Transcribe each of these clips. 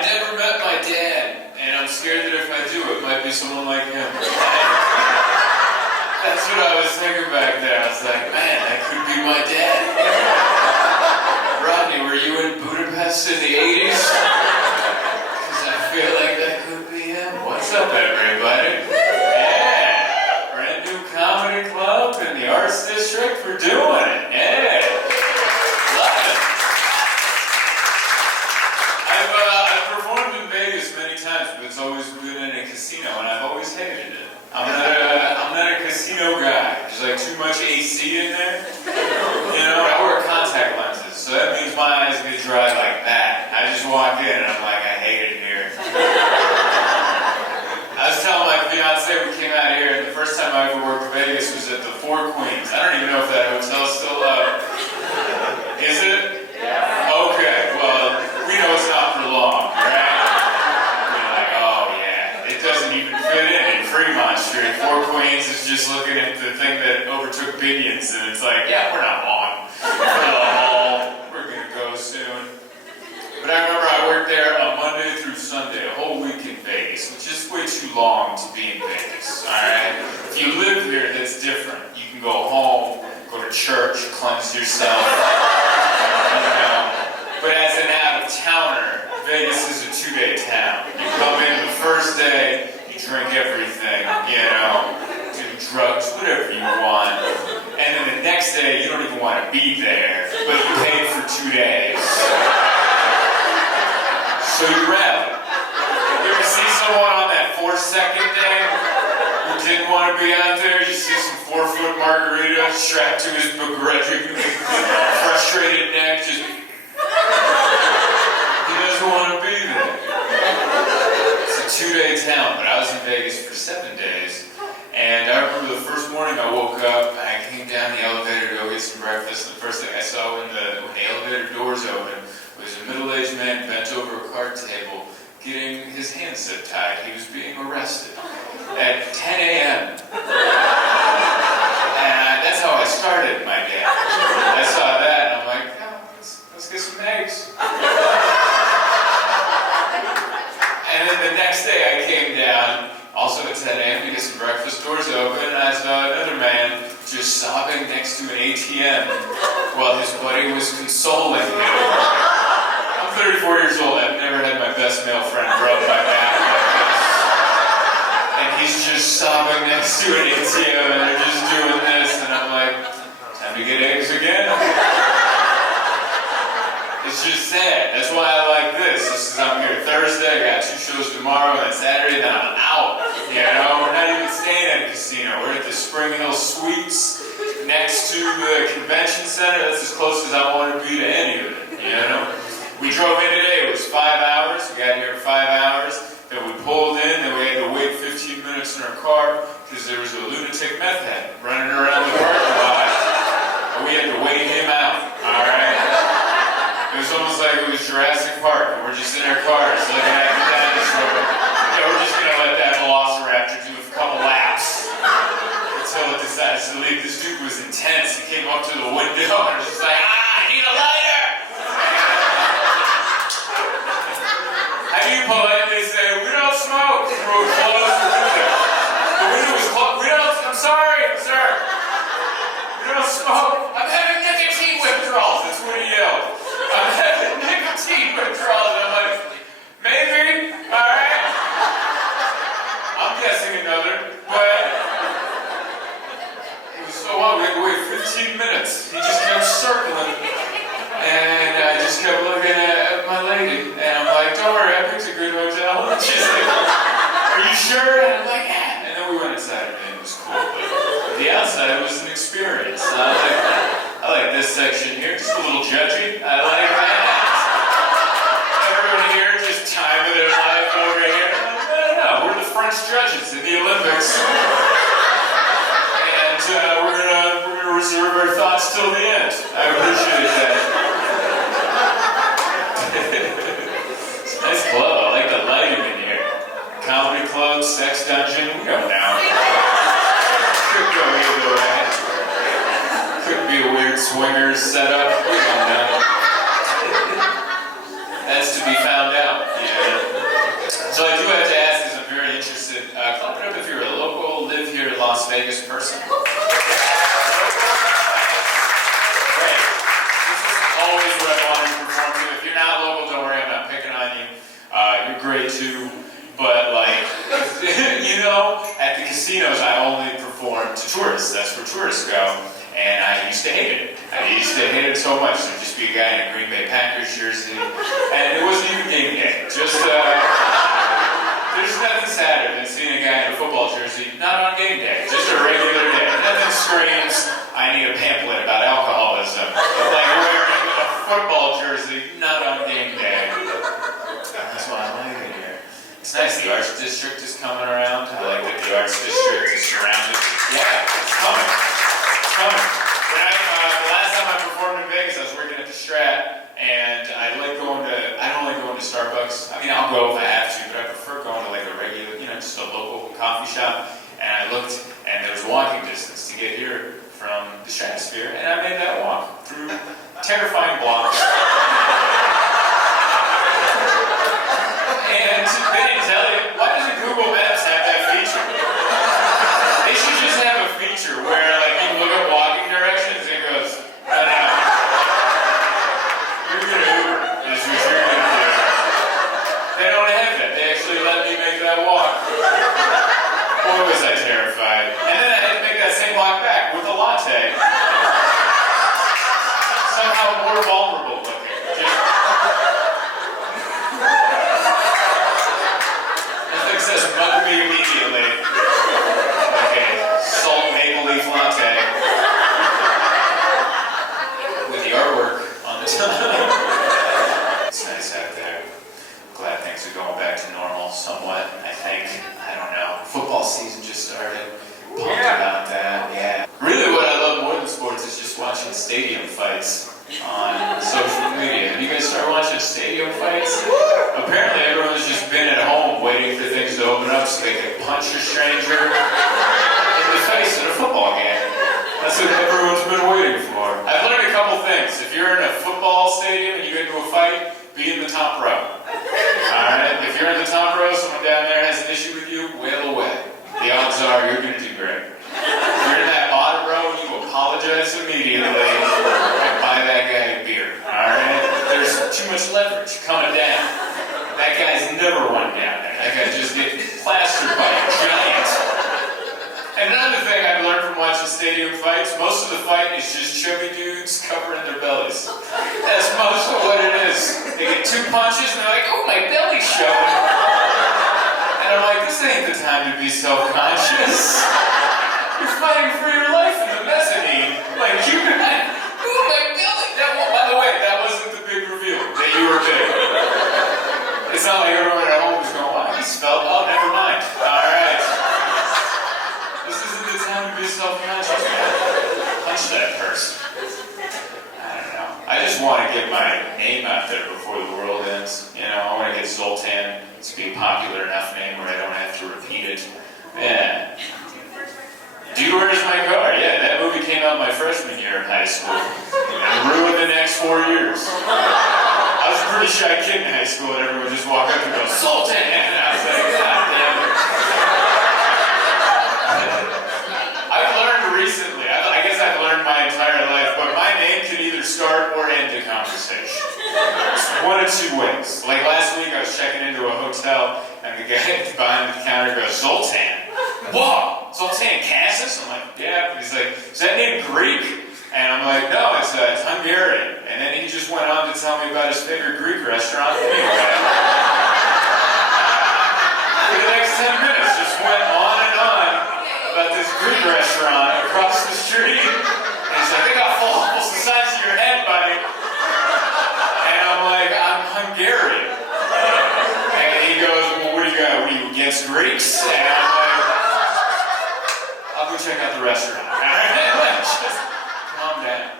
I never met my dad, and I'm scared that if I do, it might be someone like him. That's what I was thinking back there. I was like, man, that could be my dad. Rodney, were you in Budapest in the 80s? Because I feel like that could be him. What's up, everybody? Yeah, brand new comedy club in the Arts District. We're doing it. Yeah, love it. I've performed in Vegas many times, but it's always been in a casino, and I've always hated it. I'm not a casino guy. There's like too much AC in there. You know, I wear contact lenses, so that means my eyes get dry like that. I just walk in and I'm like, I hate it here. I was telling my fiance we came out here, and the first time I ever worked in Vegas was at the Four Queens. I don't even know if that hotel's still up. Is it? Yeah. Okay, well, we know it's not for long, right? We're like, oh yeah, it doesn't even fit in Fremont Street. Four Queens is just looking at the thing that overtook Binions, and it's like, yeah, we're not long for the hall. We're gonna go soon. But I remember I worked there on Monday through Sunday, a whole week in Vegas, which is way too long to be in Vegas, alright? If you live here, that's different. You can go home, go to church, cleanse yourself, you know. But as an out-of-towner, Vegas is a 2-day town. You come in the first day, you drink everything, you know, do drugs, whatever you want. And then the next day, you don't even want to be there, but you paid for 2 days. So you rally. You ever see someone on that 4-second day who didn't want to be out there? You see some 4-foot margarita strapped to his begrudging, frustrated neck, just... He doesn't want to be there. It's a 2-day town, but I was in Vegas for 7 days. And I remember the first morning I woke up, I came down the elevator to go get some breakfast, and the first thing I saw when the elevator doors opened was a middle-aged man bent over a card table getting his hands zip tied. He was being arrested at 10 a.m. And that's how I started my day. I saw that and I'm like, oh, let's get some eggs. And then the next day I came down, also at 10 a.m. to get some breakfast, doors open, and I saw another man just sobbing next to an ATM while his buddy was consoling him. I'm 34 years old. I've never had my best male friend rub my back like this. And he's just sobbing next to an ATM, and they're just doing this, and I'm like, time to get eggs again? It's just sad. That's why I like this. I'm here Thursday, I got 2 shows tomorrow, and then Saturday, then I'm out. You know, we're not even staying at a casino. We're at the Spring Hill Suites next to the convention center. That's as close as I want to be to any of it, you know? We drove in today, it was 5 hours. We got here 5 hours. Then we pulled in, then we had to wait 15 minutes in our car because there was a lunatic meth head running around the parking lot. And we had to wait him out, alright? It was almost like it was Jurassic Park, and we're just in our cars looking at the dinosaur. Yeah, we're just gonna let that velociraptor do a couple laps until it decides to leave. This dude was intense. He came up to the window and was just like, I need a lighter! How do you politely say, we don't smoke? And we're closed the window. The window was closed. I'm sorry, sir. We don't smoke. I'm having nicotine withdrawals. That's what he yelled. I'm having nicotine withdrawals. And I'm like, maybe, alright. I'm guessing another, but it was so long, we had to wait 15 minutes. He just kept circling. And I just kept looking at my lady, and I'm like, don't worry, I picked a good hotel. And she's like, are you sure? And I'm like, yeah. And then we went inside, and it was cool. But the outside was an experience. I like this section here, just a little judgy. I like that. Everyone here just time of their life over here. No, we're the French judges in the Olympics. And we're gonna reserve our thoughts till the end. I appreciate that. It's a nice club. I like the lighting in here. Comedy club, sex dungeon, we go down. Could go either way. Could be a weird swingers setup, we go down. That's to be found out, you know. great too, but like, you know, at the casinos I only perform to tourists. That's where tourists go, and I used to hate it. I used to hate it so much. There'd just be a guy in a Green Bay Packers jersey, and it wasn't even game day. Just, there's nothing sadder than seeing a guy in a football jersey not on game day, just a regular day. Nothing screams, I need a pamphlet about alcoholism, like wearing a football jersey not on game day. That's why I like it here. It's nice, the Arts District is coming around. I like that the Arts District is surrounded. Yeah, it's coming. It's coming. The last time I performed in Vegas, I was working at the Strat, and I don't like going to Starbucks. I mean, I'll go if I have to, but I prefer going to like a regular, just a local coffee shop. And I looked, and there was walking distance to get here from the Stratosphere, and I made that walk through terrifying blocks. And they didn't tell you, why doesn't Google Maps have that feature? They should just have a feature where like you look up walking directions and it goes, no. You're gonna Uber, is what you're gonna do. They don't have that. They actually let me make that walk. Boy, was I terrified. And then I had to make that same walk back with a latte. Somehow more vulnerable looking. Netflix says mug me immediately. Okay, salt maple leaf latte. With the artwork on the top. It's nice out there. Glad things are going back to normal somewhat, I think. I don't know. Football season just started. Pumped about that, yeah. Really what I love more than sports is just watching stadium fights on social media. Have you guys started watching stadium fights? Apparently everyone's just been at home waiting for things to open up so they can punch a stranger in the face at a football game. That's what everyone's been waiting for. I've learned a couple things. If you're in a football stadium and you get into a fight, be in the top row. Alright? If you're in the top row, someone down there has an issue with you, wail away. The odds are you're going to do great. If you're in that bottom row, you apologize immediately and buy that guy a beer. Alright? There's too much leverage coming down. That guy's never won down there. That guy just gets plastered by a giant. And another thing I've learned from watching stadium fights, most of the fight is just chubby dudes covering their bellies. That's most of what it is. They get two punches and they're like, oh, my belly's showing. And I'm like, this ain't the time to be self-conscious. You're fighting for your life in the mezzanine. Like, you can, ooh, my belly. By the way, that wasn't the big reveal that you were big. It's not like everyone at home was going, wow, he's spelled, oh, never mind. All right. This isn't the time to be self-conscious. Punch that person. I don't know. I just want to get my name out there before the world ends. I want to get Zoltan to be a popular enough name where I don't have to repeat it. Yeah. Dude, Where's My Car? Yeah, that movie came out my freshman year in high school and ruined the next 4 years. I was a pretty shy kid in high school and everyone would just walk up and go, Zoltan! And I was like, God damn it. I've learned recently, I guess I've learned my entire life, but my name can either start or end a conversation. It's one of two ways. Like last week I was checking into a hotel and the guy behind the counter goes, Zoltan? Whoa! Zoltan Kaszas? I'm like, yeah. He's like, is that name Greek? And I'm like, no, it's Hungarian. And then he just went on to tell me about his favorite Greek restaurant. Anyway. For the next 10 minutes, just went on and on about this Greek restaurant across the street. And he's like, they got falafels the size of your head, buddy. And I'm like, I'm Hungarian. And he goes, well, what do you got? What are you against Greeks? And I'm like, I'll go check out the restaurant. Just calm down.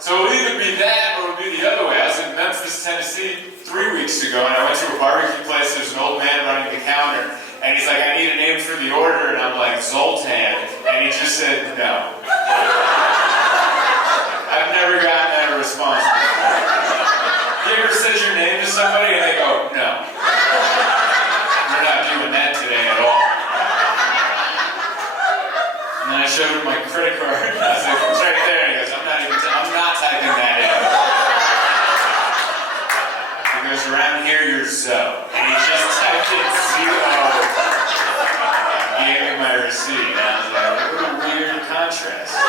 So it would either be that or it would be the other way. I was in Memphis, Tennessee 3 weeks ago, and I went to a barbecue place. There's an old man running the counter, and he's like, I need a name for the order, and I'm like, Zoltan, and he just said, no. I've never gotten that response before. You ever said your name to somebody, and they go, no. We're not doing that today at all. And then I showed him my credit card, and I was like, it's right there, and he goes, I'm not typing that in. He goes, around here, you're Zoe. typed in zero, gave me my receipt. And I was like, what a weird contrast.